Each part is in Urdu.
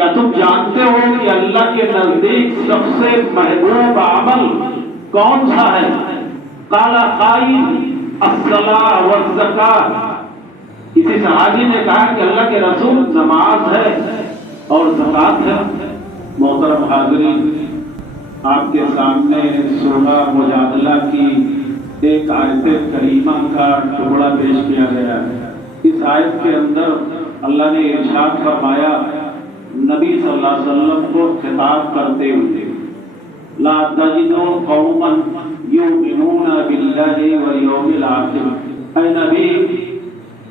کیا تم جانتے ہو کہ اللہ کے نزدیک سب سے محبوب عمل کون سا ہے؟ قال قائل الصلاۃ والزکاۃ۔ کسی صحابی نے کہا کہ اللہ کے رسول نماز ہے اور زکوٰۃ ہے۔ محترم حاضرین، آپ کے سامنے سورہ مجادلہ کی ایک آیت کریمہ کا ٹکڑا پیش کیا گیا ہے۔ اس آیت کے اندر اللہ نے ارشاد فرمایا نبی صلی اللہ علیہ وسلم کو خطاب کرتے ہوئے، لا تجد قوما یؤمنون باللہ والیوم الآخر۔ اے نبی،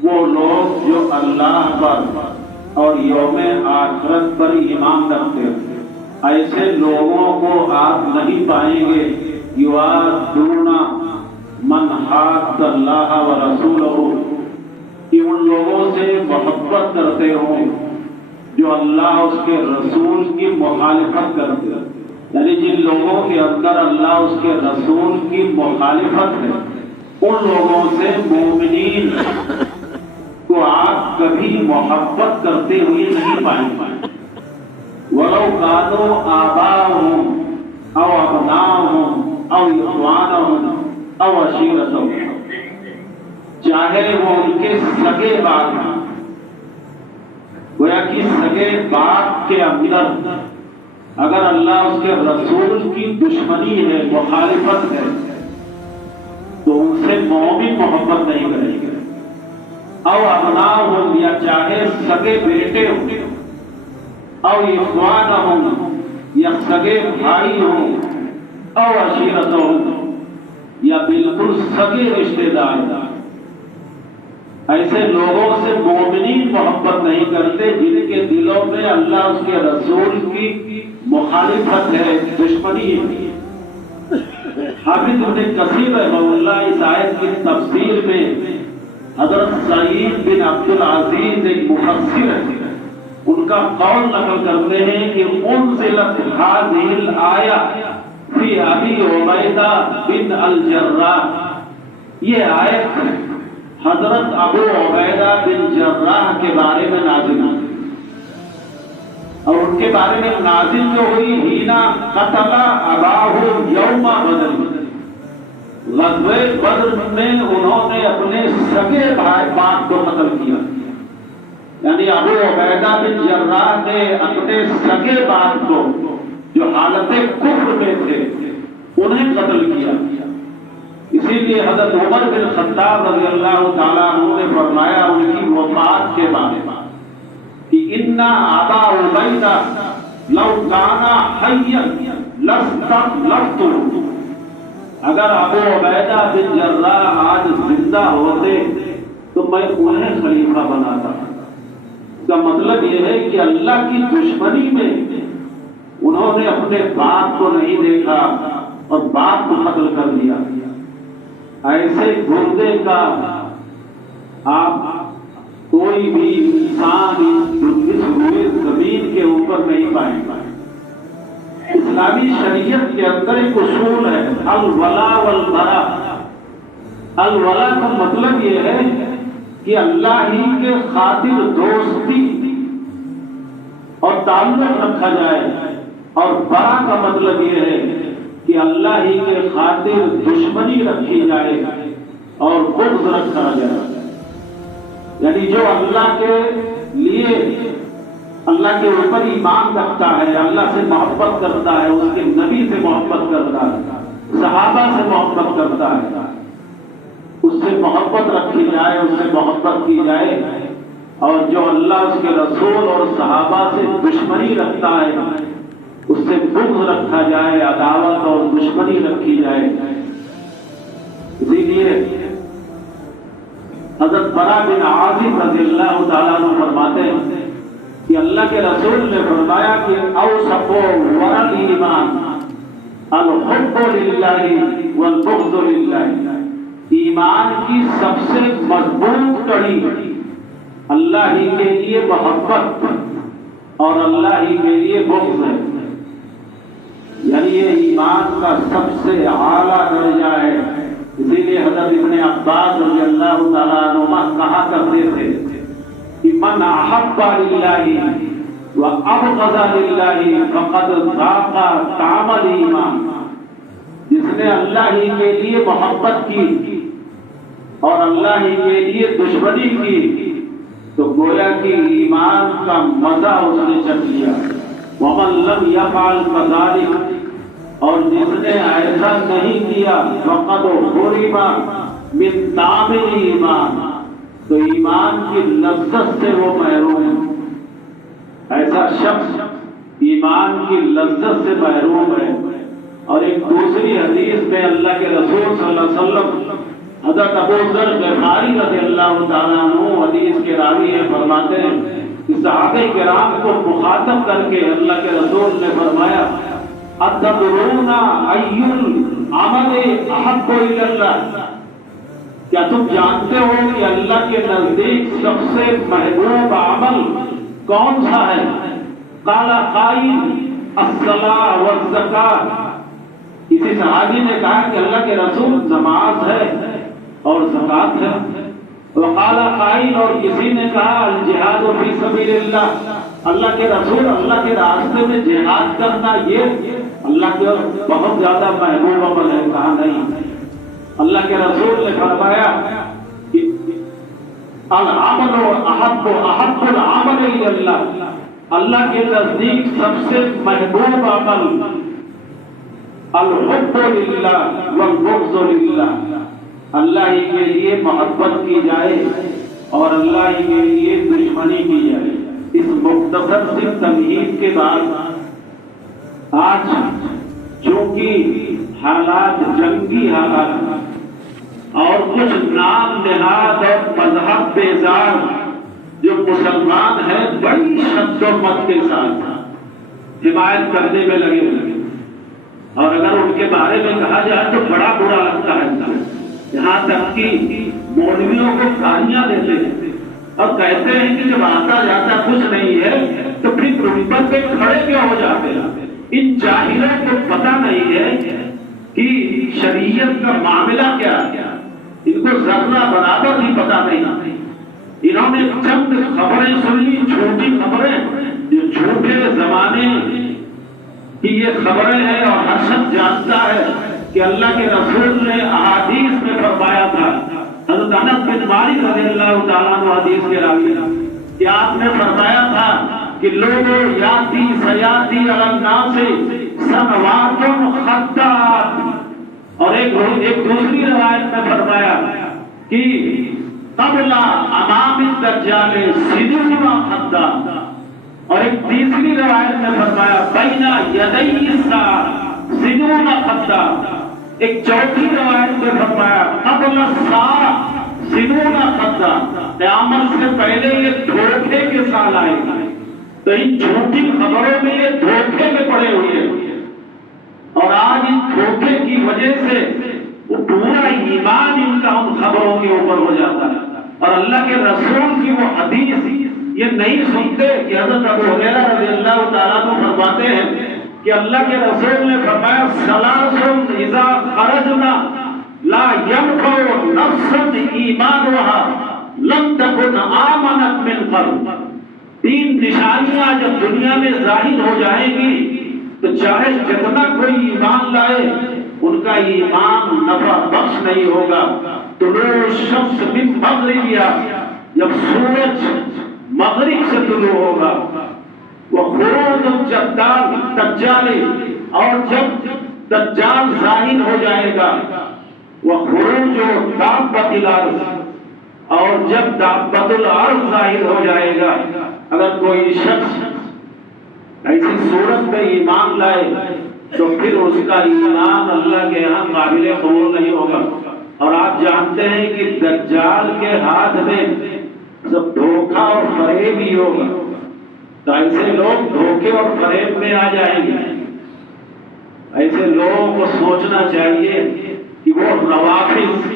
وہ لوگ جو اللہ پر اور یوم آخرت پر ایمان رکھتے ہیں، ایسے لوگوں کو آپ نہیں پائیں گے یوادون من حاد اللہ ورسولہ، کہ ان لوگوں سے محبت کرتے ہوں جو اللہ اس کے رسول کی مخالفت کرتے ہیں۔ یعنی جن لوگوں کے اندر اللہ اس کے رسول کی مخالفت ہے، ان لوگوں سے مومنین کو آپ کبھی محبت کرتے ہوئے نہیں پائیں گے۔ وَلَوْ كَانُوا آبَاءَهُمْ أَوْ أَبْنَاءَهُمْ أَوْ إِخْوَانَهُمْ أَوْ عَشِيرَتَهُمْ، چاہے وہ ان کے سگے باپ ہیں، گویا کہ سگے باپ کے اندر اگر اللہ اس کے رسول کی دشمنی ہے، مخالفت ہے، تو ان سے مومن محبت نہیں کرے گا۔ او ابناءہم، یا چاہے سگے بیٹے ہوں، او اخوانہم، یا سگے بھائی ہوں، او عشیرتہم، یا بالکل سگے رشتہ دار، ایسے لوگوں سے مومنین محبت نہیں کرتے جن کے دلوں میں اللہ اس کے رسول کی مخالفت ہے، دشمنی ہے۔ حافظ ابن کثیر رحمہ اللہ اس آیت کی تفسیر میں حضرت سعید بن عبد العزیز ایک مفسر ہے، ان کا قول نقل کرتے ہیں کہ انزلت هذه الآیہ فی ابی عبیدہ بن الجراح، یہ آیت حضرت ابو عبیدہ بن جراح کے بارے میں نازل ہوئی، اور ان کے بارے میں نازل جو ہوئی ہینا قتل اباہ یوم بدر، غزوہ بدر میں انہوں نے اپنے سگے بھائی باپ کو قتل کیا۔ یعنی ابو عبیدہ بن جراح نے اپنے سگے باپ کو جو حالت کفر میں تھے انہیں قتل کیا۔ اسی لیے حضرت عمر بن خطاب رضی اللہ تعالیٰ عنہ نے فرمایا ان کی وفات کے بعد کہ ان ابا عبیدہ لو کان حیا لاستخلفته، اگر ابو عبیدہ بن جراح آج زندہ ہوتے تو میں انہیں خلیفہ بناتا۔ اس کا مطلب یہ ہے کہ اللہ کی دشمنی میں انہوں نے اپنے باپ کو نہیں دیکھا اور باپ کو قتل کر دیا۔ ایسے گردے کا آپ کوئی بھی انسان اس ہوئے زمین کے اوپر نہیں پائیں گے۔ اسلامی شریعت کے اندر ایک اصول ہے الولا والبرا۔ الولا کا مطلب یہ ہے کہ اللہ ہی کے خاطر دوستی اور تعلق رکھا جائے، اور برا کا مطلب یہ ہے کہ اللہ ہی کے خاطر دشمنی رکھی جائے اور بغض رکھا جائے۔ یعنی جو اللہ کے لیے اللہ کے اوپر ایمان رکھتا ہے، اللہ سے محبت کرتا ہے، اس کے نبی سے محبت کرتا ہے، صحابہ سے محبت کرتا ہے، اس سے محبت رکھی جائے، اس سے محبت کی جائے، اور جو اللہ اس کے رسول اور صحابہ سے دشمنی رکھتا ہے اس سے بغض رکھا جائے، عداوت اور دشمنی رکھی جائے۔ اسی لیے حضرت برا بن عازب رضی اللہ تعالیٰ عنہ فرماتے ہیں کہ اللہ کے رسول نے فرمایا کہ اوصف ورل ایمان الحب للہ والبغض للہ، ایمان کی سب سے مضبوط کڑی اللہ ہی کے لیے محبت اور اللہ ہی کے لیے بغض ہے۔ یعنی یہ ایمان کا سب سے اعلیٰ درجہ ہے۔ اسی لیے حضرت ابن عباس رضی اللہ تعالیٰ عنہ کہا کرتے تھے کہ من احب للہ وَأَبْغَضَ لِلَّهِ فَقَدْ ذَاقَ طَعْمَ الْإِيمَانِ، جس نے اللہ ہی کے لیے محبت کی اور اللہ ہی کے لیے دشمنی کی تو گویا کہ ایمان کا مزہ اس نے چکھ لیا۔ وَمَن لَّمْ يَفْعَلْ كَذَلِكَ، اور جس نے ایسا نہیں کیا فَقَدْ حُرِمَ مِن طَعْمِ الْإِيمَانِ، تو ایمان کی لذت سے وہ محروم ہے۔ ایسا شخص ایمان کی لذت سے محروم ہے۔ اور ایک دوسری حدیث میں اللہ کے رسول صلی اللہ علیہ وسلم حضرت ابو ذر غفاری رضی اللہ تعالیٰ عنہ حدیث کے راوی ہیں، فرماتے ہیں کہ صحابہ کرام کو مخاطب کر کے اللہ کے رسول نے فرمایا اتدرون ای العمل احب الی اللہ، کیا تم جانتے ہو کہ اللہ کے نزدیک سب سے محبوب عمل کون سا ہے؟ قال قائل الصلاۃ والزکاۃ، کسی صحابی نے کہا کہ اللہ کے رسول نماز ہے اور زکات ہے۔ وقال قائل، اور کسی نے کہا الجہاد فی سبیل اللہ، اللہ کے رسول اللہ کے راستے میں جہاد کرنا یہ اللہ کے بہت زیادہ محبوب عمل ہے۔ کہا نہیں، اللہ کے رسول نے فرمایا کہ العمل احب العمل الی اللہ، اللہ کے نزدیک سب سے محبوب عمل الحب للہ والبغض للہ، اللہ ہی کے لیے محبت کی جائے اور اللہ ہی کے لیے دشمنی کی جائے۔ اس مختصر سی تمہید کے بعد آج چونکہ حالات جنگی حالات اور کچھ نام نہاد اور مذہب بیزار جو مسلمان ہیں بڑی شد و مت کے ساتھ حمایت کرنے میں لگے ہوئے، اور اگر ان کے بارے میں کہا جائے تو بڑا برا لگتا ہے، یہاں تک کہ مولویوں کو گالیاں دیتے ہیں اور کہتے ہیں کہ جب آتا جاتا کچھ نہیں ہے تو پھر منبر پہ کھڑے کیوں ہو جاتے ہیں؟ ان جاہلوں کو پتہ نہیں ہے کہ شریعت کا معاملہ کیا ہے، ان کو ذرہ برابر بھی پتہ نہیں۔ انہوں نے چند خبریں سن لی، جھوٹی خبریں، جو جھوٹے زمانے کہ یہ خبریں ہیں، اور ہر شخص جانتا ہے کہ اللہ کے رسول نے احادیث میں فرمایا تھا، حضرت انس بن مالک رضی اللہ تعالیٰ عنہ حدیث کے راوی کہ آپ نے فرمایا تھا کہ لوگوں یاتی سیاتی علی الناس سنوات خطات، اور ایک دوسری روایت میں فرمایا کہ قبل امام الدجال سنون خطات، اور ایک تیسری روایت میں فرمایا بین یدی الساعۃ سنون خطات، ایک چوتھی روایت میں فرمایا قبل الساعۃ سنون خطات، قیامت سے پہلے یہ دھوکے کے سال آئے گا۔ تو ان جھوٹی خبروں میں یہ دھوکے میں پڑے ہوئے ہیں، اور آج ان دھوکے کی وجہ سے وہ پورا ایمان ان کا ان خبروں کے اوپر ہو جاتا ہے، اور اللہ کے رسول کی وہ حدیث یہ نہیں سنتے کہ حضرت ابو ہریرہ رضی اللہ تعالیٰ عنہ فرماتے ہیں کہ اللہ کے رسول نے فرمایا ثلاث اذا خرجنا لا ينفع نفسا ایمانها لم تكن آمنت من قبل، تین نشانیاں جب دنیا میں ظاہر ہو جائیں گی تو چاہے جتنا کوئی ایمان لائے ان کا ایمان نفع بخش نہیں ہوگا۔ طلوع الشمس من مغربها، جب سورج مغرب سے طلوع ہوگا، وخروج الدجال، اور جب دجال ظاہر ہو جائے گا، وخروج دابۃ الارض، اور جب دابۃ الارض ظاہر ہو جائے گا۔ اگر کوئی شخص ایسی صورت میں ایمان لائے تو پھر اس کا ایمان اللہ کے یہاں قابل قبول نہیں ہوگا۔ اور آپ جانتے ہیں کہ دجال کے ہاتھ میں سب دھوکہ اور فریب ہی ہوگا، تو ایسے لوگ دھوکے اور فریب میں آ جائیں گے۔ ایسے لوگوں کو سوچنا چاہیے کہ وہ روافض،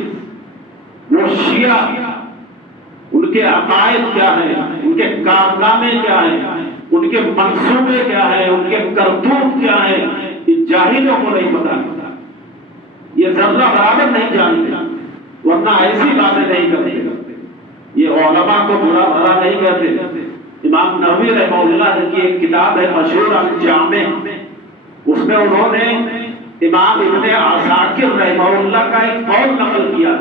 وہ شیعہ، ان کے عقائد کیا ہیں، ان کے کارنامے کیا ہیں، ان کے منصوبے کیا ہیں، ان کے کرتوت کیا ہیں، ان جاہلوں کو نہیں پتا، یہ ذرہ برابر نہیں جانتے، ورنہ ایسی باتیں نہیں کرتے۔ یہ علماء کو برا بھلا نہیں کہتے، امام نووی رحمہ اللہ کی ایک کتاب ہے مشہور الجامع، اس میں انہوں نے امام ابن عساکر رحمہ اللہ کا ایک قول نقل کیا۔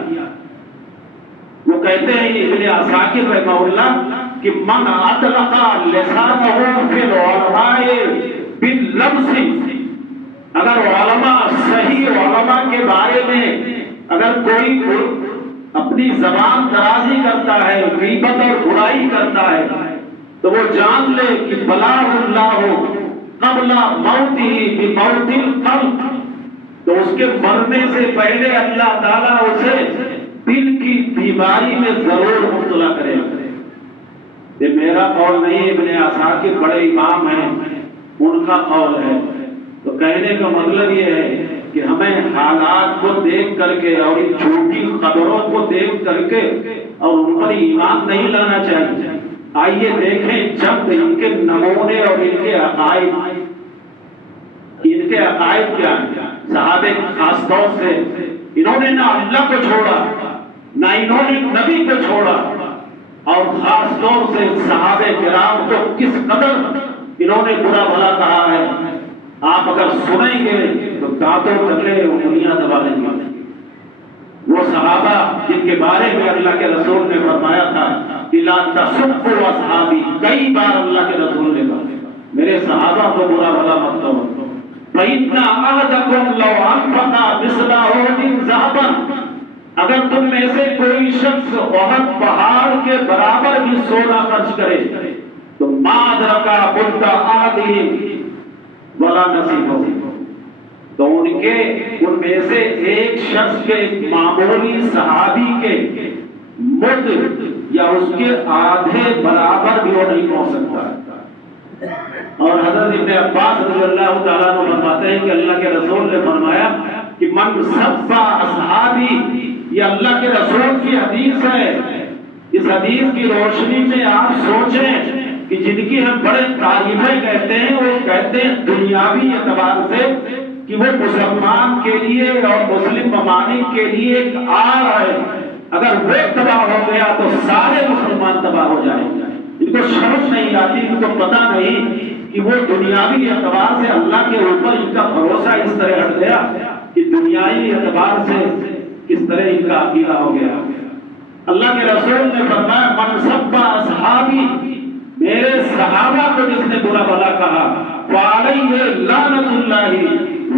وہ کہتے ہیں ابن عساکر رحمہ اللہ کہ من اطلق لسانہ فی العلماء باللمس، اگر علماء صحیح علماء کے بارے میں اگر کوئی اپنی زبان درازی کرتا ہے، غیبت اور برائی کرتا ہے، تو وہ جان لے کہ بلاہ اللہ قبل موتہ بموت القلب، تو اس کے مرنے سے پہلے اللہ تعالیٰ اسے دل کی بیماری میں ضرور مبتلا کرے۔ یہ میرا قول نہیں، ابن عساکر بڑے امام ہیں، ان کا قول ہے۔ تو کہنے کا مطلب یہ ہے کہ ہمیں حالات کو دیکھ کر کے اور ان جھوٹی خبروں کو دیکھ کر کے اور ان پر ایمان نہیں لانا چاہیے۔ آئیے دیکھیں جب ان کے نمونے اور ان کے عقائد کیا ہیں۔ صحابہ خاص طور سے انہوں نے نہ اللہ کو چھوڑا، نہ انہوں نے نبی کو چھوڑا، اور خاص طور سے صحابہ کرام کو کس قدر انہوں نے برا بھلا کہا ہے۔ آپ اگر سنیں گے تو دانتوں تلے انگلیاں دبا لیں گے۔ وہ صحابہ جن کے بارے میں اللہ کے رسول نے فرمایا تھا لا تسبوا اصحابی، کئی بار اللہ کے رسول نے کہا میرے صحابہ کو برا بھلا مت کہو۔ فإن أحدكم لو أنفق مثل أحد ذهبا، اگر تم میں سے کوئی شخص احد پہاڑ کے برابر بھی سونا خرچ کرے تو ما أدرك مد أحدهم ولا نصيبه، تو ان میں سے ایک شخص کے معمولی صحابی کے مد یا اس کے آدھے برابر بھی وہ نہیں پہنچ سکتا۔ اور حضرت ابن عباس رضی اللہ تعالیٰ عنہ فرماتے ہیں کہ اللہ کے رسول نے فرمایا کہ من سب اصحابی، یہ اللہ کے رسول کی حدیث ہے۔ اس حدیث کی روشنی میں آپ سوچیں کہ جن کی ہم بڑے تعریفیں کہتے ہیں، وہ کہتے ہیں دنیاوی اعتبار سے کہ وہ مسلمان کے لیے اور مسلم ممالک کے لیے ایک آر ہے، اگر وہ تباہ ہو گیا تو سارے مسلمان تباہ ہو جائیں گے۔ ان کو سمجھ نہیں آتی، ان کو پتہ نہیں کہ وہ دنیاوی اعتبار سے اللہ کے اوپر ان کا بھروسہ اس طرح ہٹ گیا کہ دنیاوی اعتبار سے کس طرح ان کا عقیدہ ہو گیا۔ اللہ کے رسول نے فرمایا من سب اصحابی، میرے صحابہ کو جس نے برا بھلا کہا فعلیہ لعنت اللہ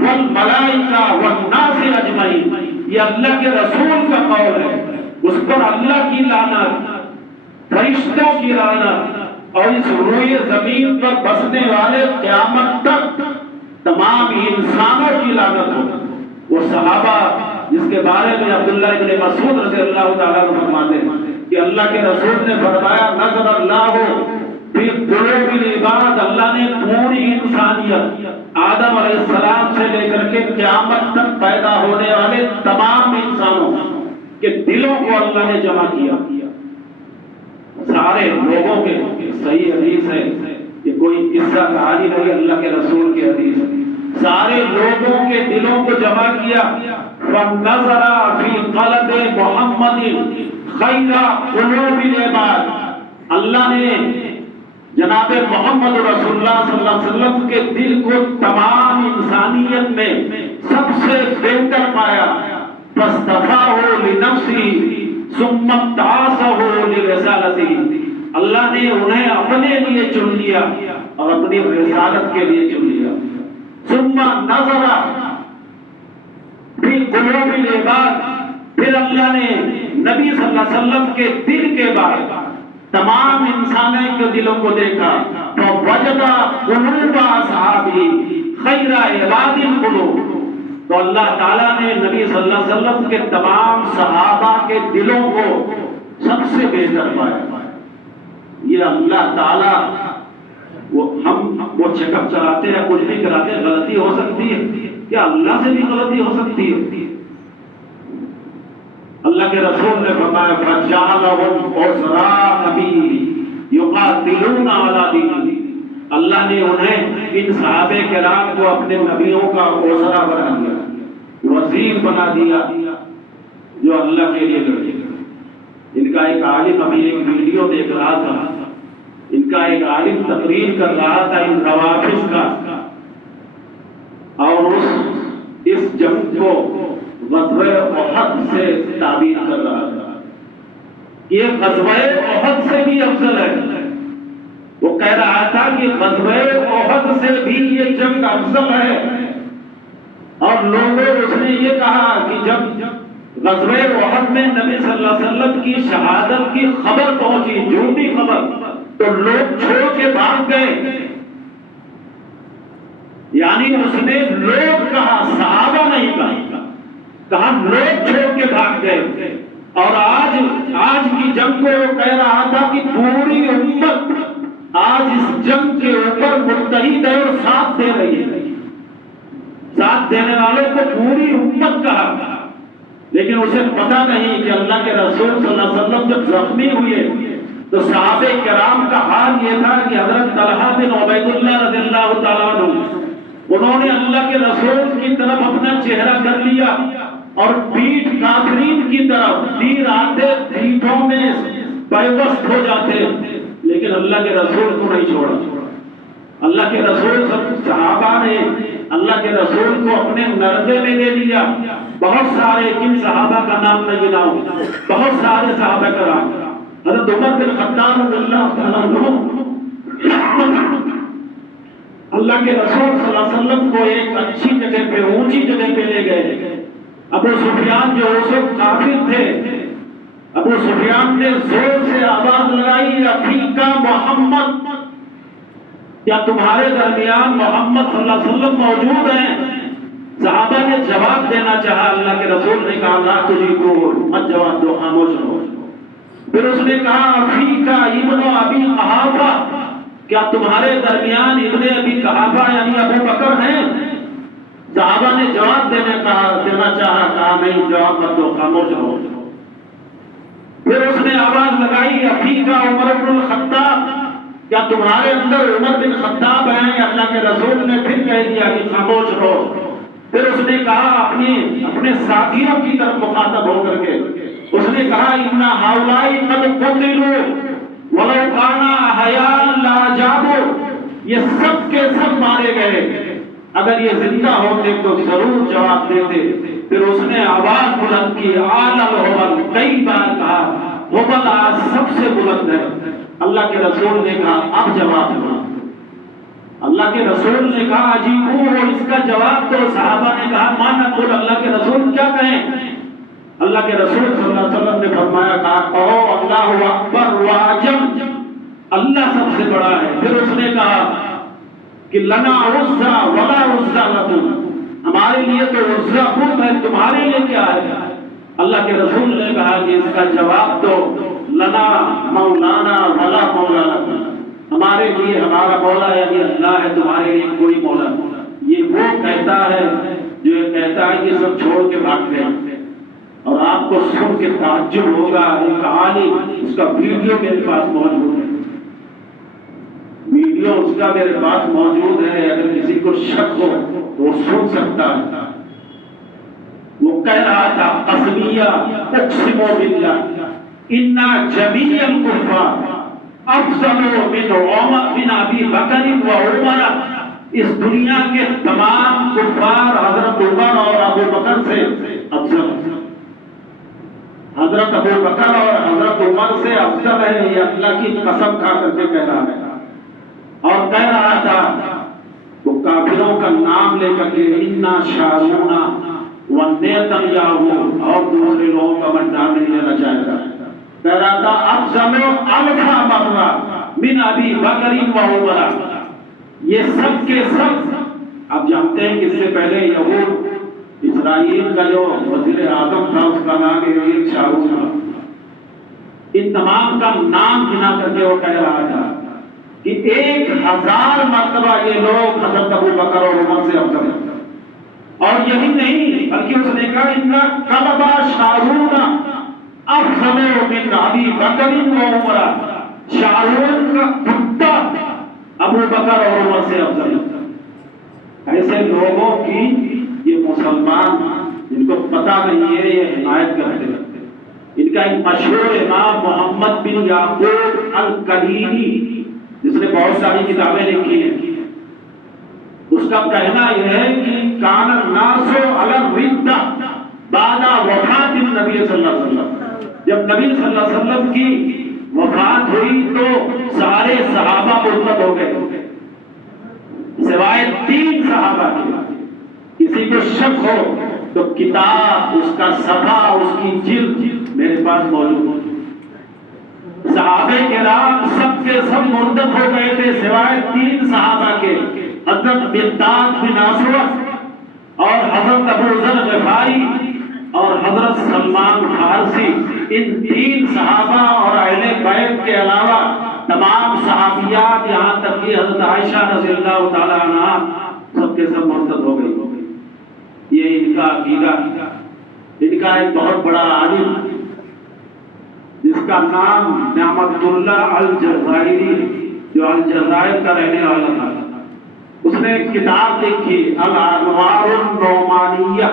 والملائکہ والناس اجمعین، یہ اللہ کے رسول کا قول ہے، اس پر اللہ کی لعنت، فرشتوں کی لعنت، اور اس روئے زمین پر بسنے والے قیامت تک تمام انسانوں کی لعنت ہو۔ وہ صحابہ جس کے بارے میں عبداللہ ابن مسعود رضی اللہ تعالیٰ عنہ فرماتے ہیں کہ اللہ کے رسول نے فرمایا نظر اللہ فی قلوب العباد، اللہ نے پوری انسانیت آدم علیہ السلام سے لے کر کے قیامت تک پیدا ہونے والے تمام انسانوں کے دلوں کو اللہ نے جمع کیا۔ سارے لوگوں کے صحیح حدیث ہے، یہ کوئی قصہ کہانی نہیں، اللہ کے رسول کی حدیث ہے۔ سارے لوگوں کے دلوں کو جمع کیا، فَنَظَرَ فِي قَلْبِ مُحَمَّدٍ خَيْرَ قُلُوبِ الْعِبَادِ، اللہ نے جناب محمد رسول اللہ صلی اللہ علیہ وسلم کے دل کو تمام انسانیت میں سب سے بہتر پایا، فَاسْتَفَاهُ لِنَفْسِهِ ثم تعاصه لرسالته، اللہ نے انہیں اپنے لیے چن لیا اور اپنی رسالت کے لیے چن لیا۔ ثم نظر فی قلوب العباد، پھر اللہ نے نبی صلی اللہ علیہ وسلم کے دل کے بعد تمام انسانوں کے دلوں کو دیکھا، فوجد قلوب اصحابہ خیر عباد القلوب، تو اللہ تعالیٰ نے نبی صلی اللہ علیہ وسلم کے تمام صحابہ کے دلوں کو سب سے بہتر پایا۔ یہ اللہ تعالیٰ وہ چیک اپ چلاتے ہیں، کچھ بھی کراتے ہیں، غلطی ہو سکتی ہے، کیا اللہ سے بھی غلطی ہو سکتی ہے؟ اللہ کے رسول نے فرمایا فَجَعَلَهُمْ عُذْرَا نَبِيِّهِ يُقَاتِلُونَ عَلَى دِينِهِ، اللہ نے انہیں ان صحابہ کرام کو اپنے نبیوں کا عذرا بنا دیا، وزیر بنا دیا جو اللہ کے لیے لڑے۔ ان کا ایک عالم ابھی ایک ویڈیو دیکھ رہا تھا، ان کا ایک عالم تقریر کر رہا تھا ان روافض کا، اور اس جنگ کو غزوہ احد سے تعبیر کر رہا تھا، یہ غزوہ احد سے بھی افضل ہے۔ وہ کہہ رہا تھا کہ غزوہ احد سے بھی یہ جنگ افضل ہے، اور لوگوں اس نے یہ کہا کہ جب غزوہ احد میں نبی صلی اللہ علیہ وسلم کی شہادت کی خبر پہنچی، جھوٹی خبر، تو لوگ چھوڑ کے بھاگ گئے۔ یعنی اس نے لوگ کہا، صحابہ نہیں کہا لوگ چھوڑ کے بھاگ گئے۔ اور آج کی جنگ کو وہ کہہ رہا تھا کہ پوری امت آج اس جنگ کے اوپر متحد ہے اور ساتھ دے رہی ہے، ساتھ دینے والوں کو پوری امت کہا۔ لیکن اسے پتہ نہیں کہ اللہ کے رسول صلی اللہ علیہ وسلم جب زخمی ہوئے تو صحابہ کرام کا حال یہ تھا کہ حضرت طلحہ بن عبید اللہ رضی اللہ تعالیٰ عنہ، انہوں نے اللہ کے رسول کی طرف اپنا چہرہ کر لیا اور پیٹھ کافرین کی طرف تیر آتے، پیٹھوں میں پیوست ہو جاتے، لیکن اللہ کے رسول کو نہیں چھوڑا۔ اللہ کے رسول صحابہ نے اللہ کے رسول کو اپنے نرزے میں لے لیا۔ بہت سارے کن صحابہ کا نام نہ گناؤ، بہت سارے صحابہ کرام، حضرت عمر بن خطاب رضی اللہ تعالیٰ عنہ اللہ کے رسول صلی اللہ علیہ وسلم کو ایک اچھی جگہ پہ، اونچی جگہ پہ لے گئے۔ ابو سفیان جو اس وقت کافر تھے، ابو سفیان نے زور سے آواز لگائی، افیکا محمد، کیا تمہارے درمیان محمد صلی اللہ علیہ وسلم موجود ہیں؟ صحابہ نے جواب دینا چاہا، اللہ کے رسول نے کہا لا تجیبو، مت جواب دو، خاموش رہو۔ پھر اس نے کہا افیکا ابن ابی قحافہ، کیا تمہارے درمیان ابن ابی قحافہ یعنی ابو بکر ہیں؟ صحابہ نے جواب دینا چاہا، کہا نہیں، جواب مت دو، خاموش رہو۔ پھر اس نے آواز لگائی افیکا عمر بن الخطاب، کیا تمہارے اندر عمر بن خطاب ہیں؟ اللہ کے رسول نے پھر کہہ دیا کہ خاموش رہو۔ پھر اس نے کہا اپنے ساتھیوں کی طرف مخاطب ہو کر کے اس نے کہا ان ہؤلاء قد قتلوا ولو كان احياء لاجابوا، یہ سب کے سب مارے گئے، اگر یہ زندہ ہوتے تو ضرور جواب دیتے۔ پھر اس نے آواز بلند کی، اعلی الہبل، کئی بار کہا، ہبل آج سب سے بلند ہے۔ اللہ کے رسول نے کہا اب جواب دو۔ اللہ کے رسول نے کہا عجیبو، اور اس کا جواب تو صحابہ نے کہا ما نقول، اللہ کے رسول کیا کہیں؟ اللہ کے رسول صلی اللہ علیہ وسلم نے فرمایا، کہا کہو اللہ اکبر واجب، اللہ سب سے بڑا ہے۔ پھر اس نے کہا کہ لنا عزا ولا عزا لکم، ہمارے لیے تو عزا خود ہے، تمہارے لیے کیا ہے؟ اللہ کے رسول نے کہا کہ اس کا جواب دو، لنا مولانا ولا مولا لکم، ہمارے لیے ہمارا مولا یعنی اللہ ہے، تمہارے لیے کوئی مولا نہیں۔ یہ وہ کہتا ہے جو یہ کہتا ہے کہ سب چھوڑ کے بھاگ گئے۔ اور آپ کو سن کے تعجب ہوگا، ایک عالم، اس کا ویڈیو میرے پاس موجود ہے، ویڈیو اس کا میرے پاس موجود ہے، اگر کسی کو شک ہو تو وہ سن سکتا ہے۔ وہ کہہ رہا تھا قسمیہ اقسم باللہ ان جمیع الکفار افضل من ابی بکر و عمر، اس دنیا کے تمام کفار حضرت عمر اور ابو بکر سے افضل، حضرت ابو بکر اور حضرت عمر سے افضل ہے، یہ اللہ کی قسم کھا کر کے کہہ رہا ہے۔ اور کہہ رہا تھا وہ کافروں کا نام لے کر کے انا شارونا ونیتنیاہو اور دوسرے لوگوں کا من نام نہیں لینا چاہے گا، کہہ رہا تھا افضل الف مرہ من ابی بکر و عمر، یہ سب کے سب آپ جانتے ہیں کہ اس سے پہلے یہود اسرائیل کا جو وزیر اعظم تھا اس کا نام ایک شارون تھا، ان تمام کا نام گنا کر کے وہ کہہ رہا تھا کہ 1000 مرتبہ یہ لوگ حضرت ابو بکر اور عمر سے افضل ہیں۔ اور یہی نہیں بلکہ اس نے کہا ان کلبا شارون افضل من ابی بکر و عمر، شارون کا کتا ابو بکر اور عمر سے افضل ہے۔ ایسے لوگوں کی یہ مسلمان جن کو پتہ نہیں ہے یہ حمایت کرتے ہیں۔ ان کا ایک مشہور امام محمد بن یعقوب الکلیلی جس جس نے بہت ساری کتابیں لکھی ہیں، اس کا کہنا یہ ہے کہ کان الناس علی الردہ بعد وفات النبی صلی اللہ علیہ وسلم، جب نبی صلی اللہ علیہ وسلم کی وفات ہوئی تو سارے صحابہ مرتد ہو گئے سوائے 3 صحابہ کے۔ کسی کو شک ہو تو کتاب، اس کا صفحہ، اس کی جلد میرے پاس موجود ہے۔ صحابہ کرام سب کے سب مرتد ہو گئے تھے سوائے 3 صحابہ کے، حضرت مقداد بن اسود اور حضرت ابو ذر غفاری اور حضرت سلمان فارسی۔ ان 3 صحابہ اور اہل بیت کے علاوہ تمام صحابیات، یہاں تک کہ حضرت عائشہ رضی اللہ تعالی عنہا، سب کے سب مرتد ہو گئی۔ یہ ان کا عقیدہ۔ ان کا ایک بہت بڑا عالم جس کا نام نعمت اللہ الجزائری، جو الجزائر کا رہنے والا تھا، اس نے ایک کتاب لکھی الانوار النعمانیہ۔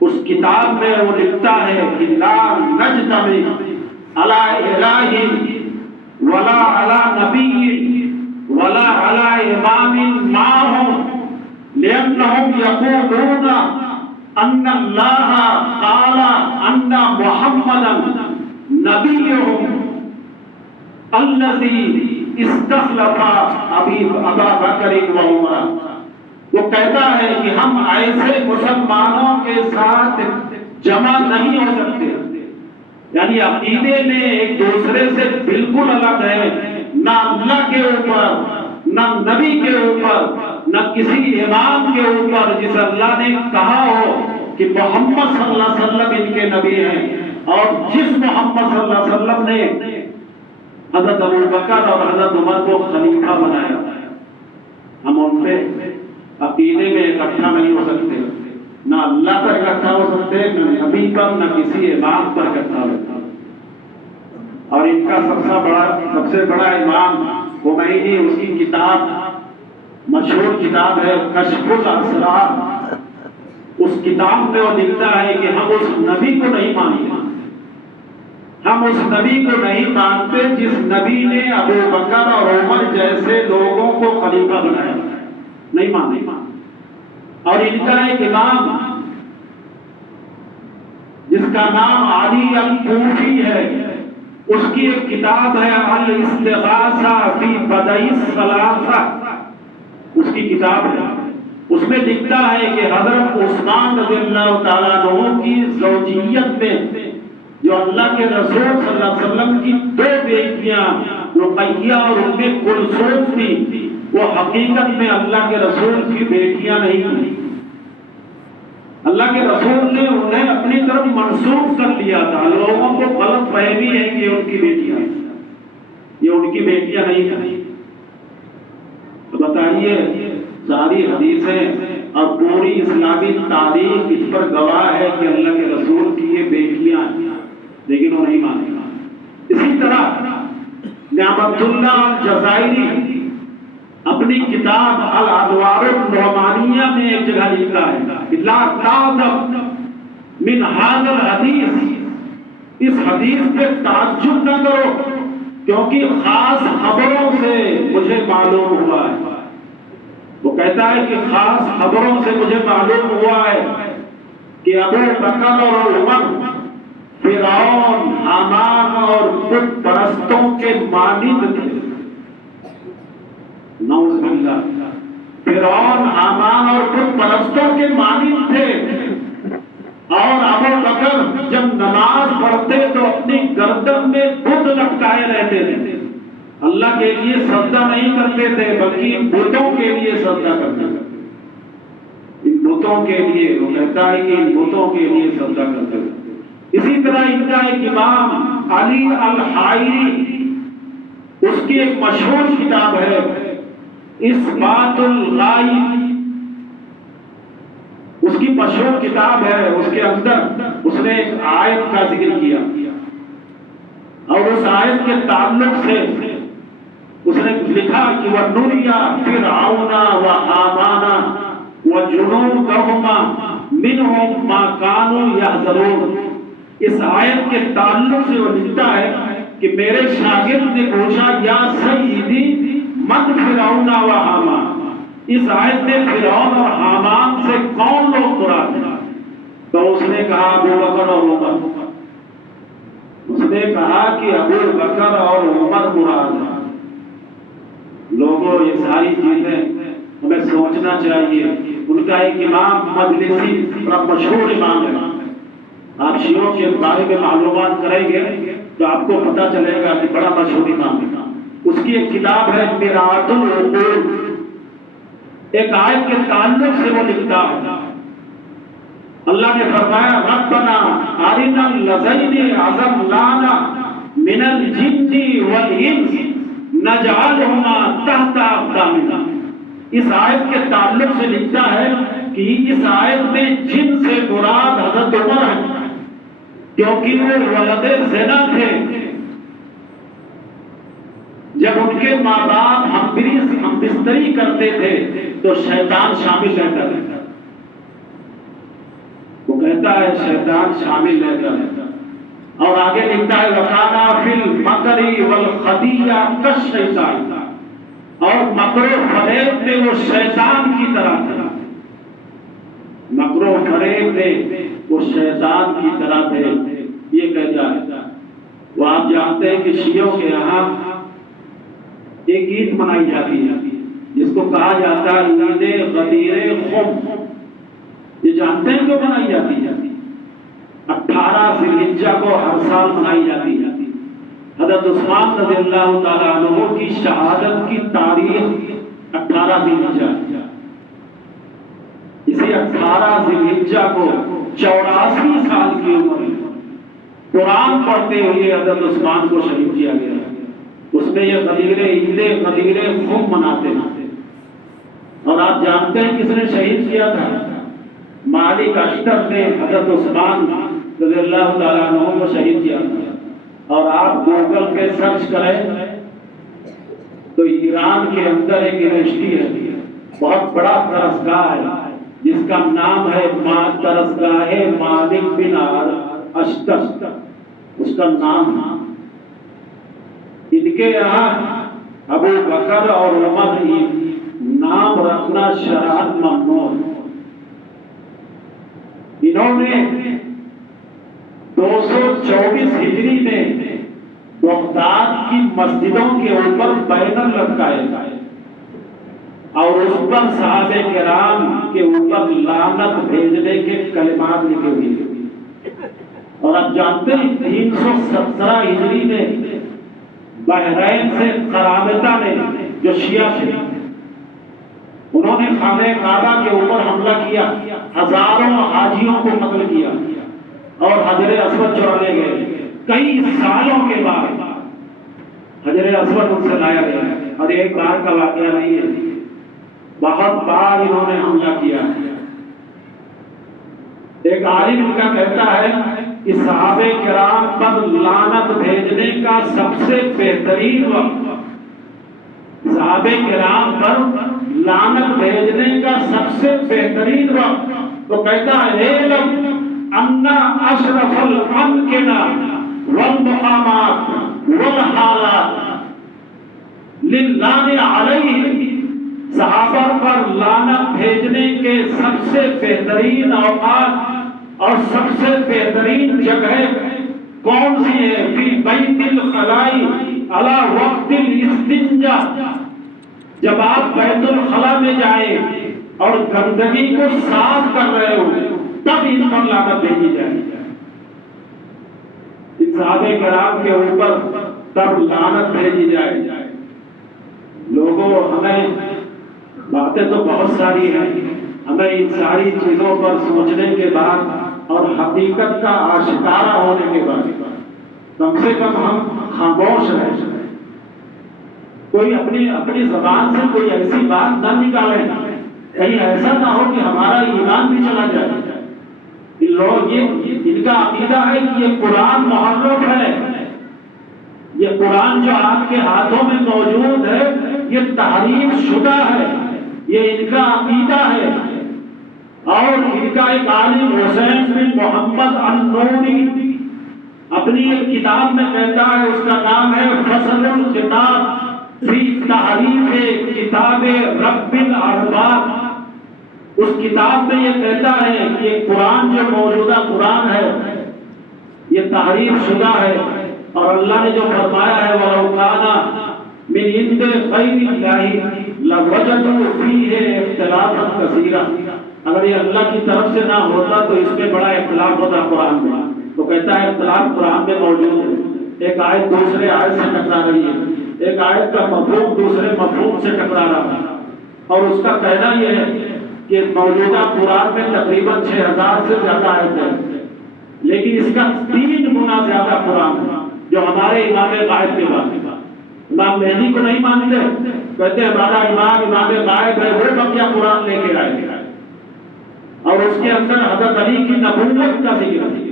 اس کتاب میں وہ لکھتا ہے کہ لا نجتمع علی الہ ولا علی نبی ولا علی امام معهم لأنهم يقولون أن الله قال أن محمدا نبيهم الذي استخلف أبا بکر وعمر۔ وہ کہتا ہے کہ ہم ایسے مسلمانوں کے ساتھ جمع نہیں ہو سکتے، یعنی عقیدے میں ایک دوسرے سے بالکل الگ ہے، نہ اللہ کے اوپر، نہ نبی کے اوپر، نہ کسی امام کے اوپر جس اللہ نے کہا ہو کہ محمد صلی اللہ علیہ وسلم ان کے نبی ہیں، اور جس محمد صلی اللہ علیہ وسلم نے حضرت ابو بکر اور حضرت عمر کو خلیفہ بنایا، ہم ان پہ عقیدے میں اکٹھا نہیں ہو سکتے، نہ اللہ پر اکٹھا ہو سکتے، نہ نبی پر، نہ کسی امام پر اکٹھا ہو سکتے۔ اور ان کا سب سے بڑا امام خمینی، اس کی کتاب، مشہور کتاب ہے کشف الاسرار، اس کتاب میں وہ لکھتا ہے کہ ہم اس نبی کو نہیں مانتے، ہم اس نبی کو نہیں مانتے جس نبی نے ابو بکر اور عمر جیسے لوگوں کو خلیفہ بنایا، نہیں مانتے۔ اور ان کا ایک امام جس کا نام علی الکوفی ہے، اس کی ایک کتاب ہے الاستغاثہ فی بدع الثلاثہ، اس کی کتاب ہے، اس میں لکھتا ہے کہ حضرت عثمان رضی اللہ تعالیٰ عنہ کی زوجیت میں جو اللہ کے رسول صلی اللہ علیہ وسلم کی 2 بیٹیاں رقیہ اور ام کلثوم تھی، وہ حقیقت میں اللہ کے رسول کی بیٹیاں نہیں تھیں۔ اللہ کے رسول نے انہیں اپنی طرف منسوخ کر لیا تھا، لوگوں کو غلط فہمی ہے کہ ان کی بیٹیاں، یہ ان کی بیٹیاں نہیں تھیں۔ تو بتائیے، ساری حدیثیں اور پوری اسلامی تاریخ اس پر گواہ ہے کہ اللہ کے رسول کی یہ بیٹیاں ہیں، لیکن وہ نہیں مانتے۔ اسی طرح نعمت اللہ الجزائری اپنی کتاب الانوار النعمانیہ میں ایک جگہ لکھتا ہے لا تعجب من هذا الحدیث، اس حدیث پہ تعجب نہ کرو کیونکہ خاص خبروں سے مجھے معلوم ہوا ہے۔ وہ کہتا ہے کہ خاص خبروں سے مجھے معلوم ہوا ہے کہ ابو بکر اور عمر فرعون، حامان اور بت پرستوں کے مانند تھے۔ نعوذ باللہ، فرعون، حامان اور بت پرستوں کے مانند تھے۔ اور ابو بکر جب نماز پڑھتے تو اپنی گردن میں بت لٹکائے رہتے تھے، اللہ کے لیے سجدہ نہیں کرتے تھے بلکہ ان بتوں کے لیے سجدہ کرتے تھے، ان بتوں کے لیے۔ وہ کہتا ہے کہ ان بتوں کے لیے سجدہ کرتے تھے۔ اسی طرح ان کا ایک امام علی الحائری، اس کی ایک مشہور کتاب ہے اثبات الغائب، اس کی مشہور کتاب ہے، اس کے اندر اس نے ایک آیت کا ذکر کیا اور اس آیت کے تعلق سے اس نے لکھا کہ وَنُرِيَ فِرْعَوْنَ وَحَامَانَ وَجُنُودَهُمَا مِنْهُمْ مَا كَانُوا يَحْذَرُونَ۔ اس آیت کے تعلق سے وہ لکھتا ہے کہ میرے شاگرد نے پوچھا یا سیدی من فرعون و حامان، اس آیت میں فرعون اور حامان سے کون لوگ مراد ہیں؟ تو اس نے کہا ابو بکر اور عمر۔ اس نے کہا کہ ابو بکر اور عمر مراد ہیں۔ لوگوں یہ ساری چیزیں ہمیں سوچنا چاہیے۔ ان کا ایک امام مجلسی بڑا مشہور امام ہے، آپ شیعوں کے بارے میں معلومات کریں گے تو آپ کو پتہ چلے گا کہ بڑا مشہور امام ہے۔ اس کی ایک کتاب ہے مرآت العقول، ایک آیت کے تعلق سے وہ لکھتا ہے، اللہ نے فرمایا ربنا ارنا الذین اضلانا من الجن والانس نجعلہما تحت اقدامنا۔ اس آیت کے تعلق سے لکھتا ہے کہ اس آیت میں جن سے مراد حضرت عمر ہے، کیونکہ وہ ولد زنا تھے۔ جب ان کے ماں باپ ہم بستری کرتے تھے تو شیطان شامل رہتا تھا، وہ کہتا ہے شیطان شامل رہتا ہے۔ اور آگے لکھتا ہے وَقَانَا فِي الْمَكْرِ وَالْخَدِيَّةِ كَالشَّيْطَانِ، اور مکر و فریب میں وہ شیطان کی طرح تھا، مکر و فریب میں وہ شیطان کی طرح تھے، یہ کہتا ہے۔ وہ آپ جانتے ہیں کہ شیعوں کے یہاں ایک عید منائی جاتی ہے جس کو کہا جاتا ہے عید غدیر خم۔ یہ جانتے ہیں کیوں منائی جاتی ہے؟ 18 ذی الحجہ کو ہر سال منائی جاتی ہے۔ حضرت عثمان رضی اللہ تعالیٰ عنہ کی شہادت کی تاریخ 18 ذی الحجہ، اسی 18 ذی الحجہ کو 84 سال کی عمر میں قرآن پڑھتے ہوئے حضرت عثمان کو شہید کیا گیا۔ اس میں یہ عید غدیر خم مناتے ہیں۔ اور آپ جانتے ہیں کس نے شہید کیا تھا؟ مالک اشتر نے حضرت عثمان رضی اللہ تعالیٰ عنہ کو شہید کیا تھا۔ اور آپ گوگل پہ سرچ کریں تو ایران کے اندر ایک یونیورسٹی ہے، بہت بڑا درسگاہ ہے جس کا نام ہے درسگاہ مالک بن اشتر، اس کا نام ہے۔ ان کے یہاں ابو بکر اور عمر نام رکھنا شرعاً ممنوع۔ انہوں نے 224 ہجری میں بغداد کی مسجدوں کے اوپر بینر لٹکائے اور اس پر صحابہ کرام کے اوپر لعنت بھیجنے کے کلمات لکھے ہوئے۔ اور آپ جانتے ہیں 317 ہجری میں بحرین سے قرامطہ نے جو شیعہ تھے، انہوں نے خانہ کعبہ کے اوپر حملہ کیا، ہزاروں حاجیوں کو قتل کیا اور حجر اسود چرا لے گئے۔ کئی سالوں کے بعد حجر اسود ان سے لایا گیا، اور ایک بار کا واقعہ نہیں ہے، بہت بار انہوں نے حملہ کیا۔ ایک عالم ان کا کہتا ہے کہ صحابہ کرام پر لعنت بھیجنے کا سب سے بہترین وقت، صحابہ کرام پر لعنت بھیجنے کا سب سے بہترین وقت، وہ کہتا ہے اعلم ان اشرف الامکنہ والمقامات والحالات للعن علیہ، صحابہ پر لعنت بھیجنے کے سب سے بہترین اوقات اور سب سے بہترین جگہ کون سی ہے؟ فی بیت الخلائی علی وقت الاستنجا، جب آپ بیت الخلا میں جائیں اور گندگی کو صاف کر رہے ہو تب ان پر لعنت بھیجی جائے، ان صحابہ کرام کے اوپر تب لعنت بھیجی جائے۔ لوگوں ہمیں باتیں تو بہت ساری ہیں، ہمیں ان ساری چیزوں پر سوچنے کے بعد اور حقیقت کا آشکارا ہونے کے بعد کم سے کم ہم خاموش رہیں، کوئی اپنی زبان سے کوئی ایسی بات نہ نکالیں، کہیں ایسا نہ ہو کہ ہمارا ایمان بھی چلا جائے۔ لوگ ان کا عقیدہ ہے کہ یہ قرآن محرف ہے، یہ قرآن جو آپ کے ہاتھوں میں موجود ہے یہ تحریف شدہ ہے، یہ ان کا عقیدہ ہے۔ اور ان کا ایک عالم حسین بن محمد النوری اپنی ایک کتاب میں کہتا ہے، اس کا نام ہے فصل الخطاب فی تحریف کتاب رب الارباب۔ اس کتاب میں یہ کہتا ہے کہ قرآن جو موجودہ قرآن ہے یہ تحریف شدہ ہے، اور اللہ نے جو فرمایا ہے وَلَوْ كَانَ مِنْ عِنْدِ غَيْرِ اللَّهِ لَوَجَدُوا فِيهِ اخْتِلَافًا كَثِيرًا، اگر یہ اللہ کی طرف سے نہ ہوتا تو اس میں بڑا اختلاف ہوتا قرآن میں۔ تو کہتا ہے اختلاف قرآن میں موجود ہے، ایک آیت دوسرے آیت سے ٹکرا رہی ہے، ایک آیت کا مفہوم دوسرے مفہوم سے ٹکرا رہا ہے، اور اس کا کہنا یہ ہے کہ موجودہ قرآن میں تقریباً 6000 سے زیادہ آیت ہے، لیکن اس کا 3 گنا زیادہ قرآن ہے جو ہمارے امام غائب کے بعد۔ امام مہدی کو نہیں مانتے، کہتے ہیں ہمارا امام غائب ہے، وہ بقیہ قرآن لے کے آئے، اور اس کے اندر حضرت علی کی نبوت کا ذکر ہے۔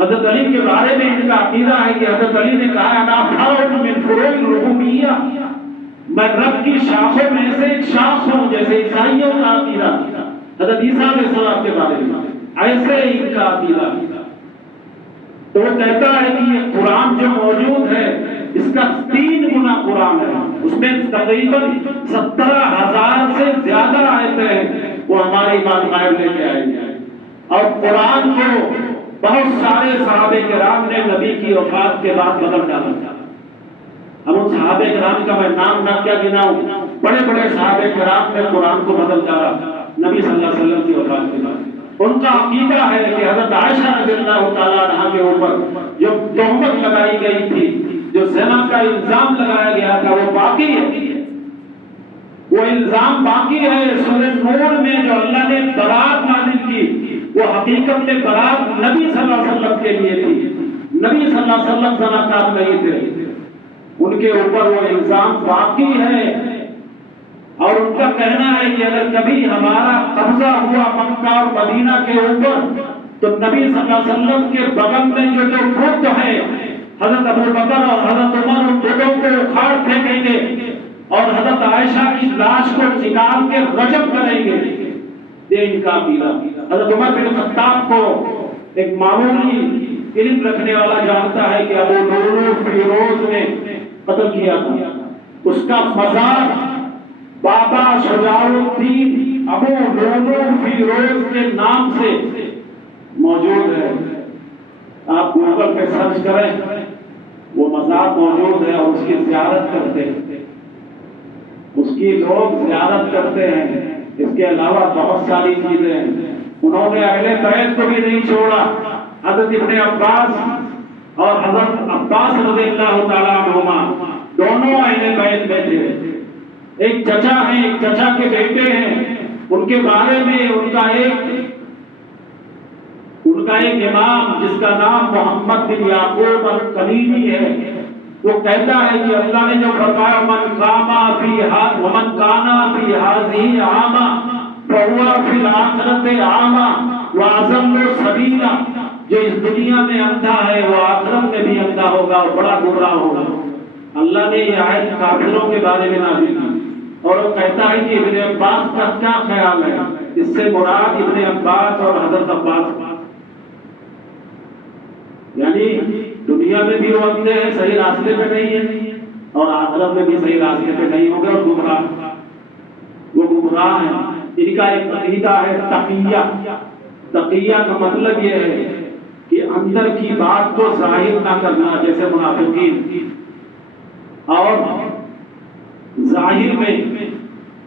حضرت علی کے بارے میں ان کا عقیدہ ہے کہ حضرت علی نے کہا انا فرع من فروع الربوبیہ، میں رب کی شاخوں میں سے ایک شاخ ہوں، جیسے عیسائیوں کا عقیدہ حضرت عیسیٰ علیہ السلام کے بارے میں، ایسے ان کا عقیدہ۔ تو وہ کہتا ہے کہ یہ قرآن جو موجود ہے اس کا 3 گنا قرآن ہے، اس میں تقریباً 17,000 سے زیادہ آیتیں ہیں، وہ ہمارے امام غائب لے کے آئے ہیں۔ اور قرآن کو بہت سارے صحابہ کرام نے نبی کی وفات کے بعد بدل ڈالا تھا۔ ہم ان صحابہ کرام کا میں نام نہ کیا گناؤں، بڑے بڑے صحابہ کرام نے قرآن کو بدل ڈالا نبی صلی اللہ علیہ وسلم کی وفات کے بعد۔ ان کا عقیدہ ہے کہ حضرت عائشہ رضی اللہ تعالیٰ عنہا کے اوپر جو تہمت لگائی گئی تھی، جو زنا کا الزام لگایا گیا تھا، وہ باقی ہے، وہ الزام باقی ہے۔ سورہ نور میں جو اللہ نے برات نازل کی، وہ حقیقت میں برات نبی صلی اللہ علیہ وسلم کے لیے تھی، نبی صلی اللہ علیہ وسلم زناکار نہیں تھے، ان کے اوپر وہ الزام باقی ہے۔ اور ان کا کہنا ہے کہ اگر کبھی ہمارا قبضہ ہوا مکہ اور مدینہ کے اوپر تو نبی صلی اللہ علیہ وسلم کے بغل میں جو بت ہے، حضرت ابو بکر اور حضرت عمر ان بتوں کو اکھاڑ پھینکیں گے اور حضرت عائشہ کی لاش کو نکال کے رجم کریں گے۔ یہ ان کا عقیدہ۔ حضرت عمر بن خطاب کو ایک معمولی علم رکھنے والا جانتا ہے کہ ابو لؤلؤ فیروز نے قتل کیا تھا، اس کا مزار بابا شجاع الدین ابو لؤلؤ فیروز کے نام سے موجود ہے۔ آپ گوگل پہ سرچ کریں، وہ مزار موجود ہے اور اس کی زیارت کرتے ہیں، اس کی لوگ زیارت کرتے ہیں۔ اس کے علاوہ بہت ساری چیزیں ہیں۔ انہوں نے اہل بیت کو بھی نہیں چھوڑا۔ حضرت ابن عباس اور حضرت عباس رضی اللہ تعالیٰ عنہما دونوں اہل بیت میں تھے۔ ایک چچا ہیں، ایک چچا کے بیٹے ہیں، ان کے بارے میں ان کا ایک امام جس کا نام محمد بن یعقوب الکلیمی ہے، وہ کہتا ہے کہ اللہ نے جو فرمایا من قاما ومن کانا فی ہذہ اعما فہو فی الآخرۃ اعما واضل سبیلا، جو اس دنیا میں اندھا ہے وہ آخرت میں بھی اندھا ہوگا اور بڑا گمراہ ہوگا۔ اللہ نے یہ آیت کافروں کے بارے میں نازل کی، اور وہ کہتا ہے کہ ابن عباس کا کیا خیال ہے؟ اس سے مراد ابن عباس اور حضرت عباس، یعنی دنیا میں بھی وہ اندھے ہیں، صحیح راستے پہ نہیں ہے، اور آخرت میں بھی صحیح راستے پہ نہیں ہوگا اور وہ گمراہ ہیں۔ ان کا ایک عقیدہ ہے تقیہ۔ تقیہ کا مطلب یہ ہے کہ اندر کی بات کو ظاہر نہ کرنا، جیسے منافقین، اور ظاہر میں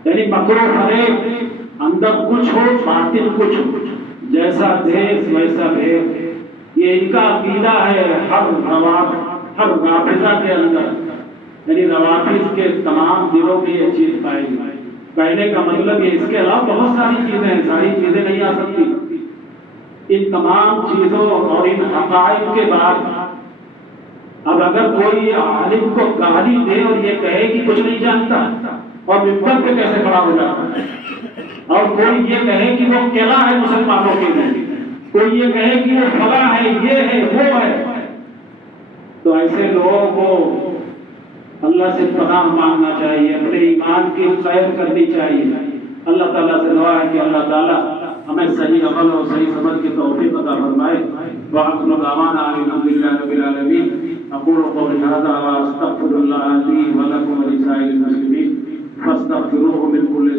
یعنی مکر و فریب، اندر کچھ ہو باطن کچھ ہو، جیسا دیس ویسا بھید۔ یہ ان کا عقیدہ ہے ہر رافضہ کے اندر، یعنی روافض کے تمام دلوں میں یہ چیز پائی گئی۔ کہنے کا مطلب یہ، اس کے علاوہ بہت ساری چیزیں ہیں، ساری چیزیں نہیں آ سکتی۔ ان تمام چیزوں اور ان حقائق کے بعد اب اگر کوئی عالم کو گالی دے اور یہ کہے کہ کچھ نہیں جانتا، اور ممبر پہ کیسے کھڑا ہو جاتا ہے، اور کوئی یہ کہے کہ وہ قلعہ ہے مسلمانوں کے لیے، کوئی یہ کہے کہ وہ فلاں ہے، یہ ہے، وہ ہے، تو ایسے لوگوں کو اللہ سے پناہ مانگنا چاہیے، اپنے ایمان کی خیر کرنی چاہیے۔ اللہ تعالیٰ سے دعا ہے کہ اللہ تعالیٰ ہمیں صحیح عمل اور صحیح سمجھ کی توفیق عطا فرمائے۔ وآخر دعوانا أن الحمد لله رب العالمين. أقول قولي هذا وأستغفر الله لي ولكم ولسائر المسلمين فاستغفروه من كل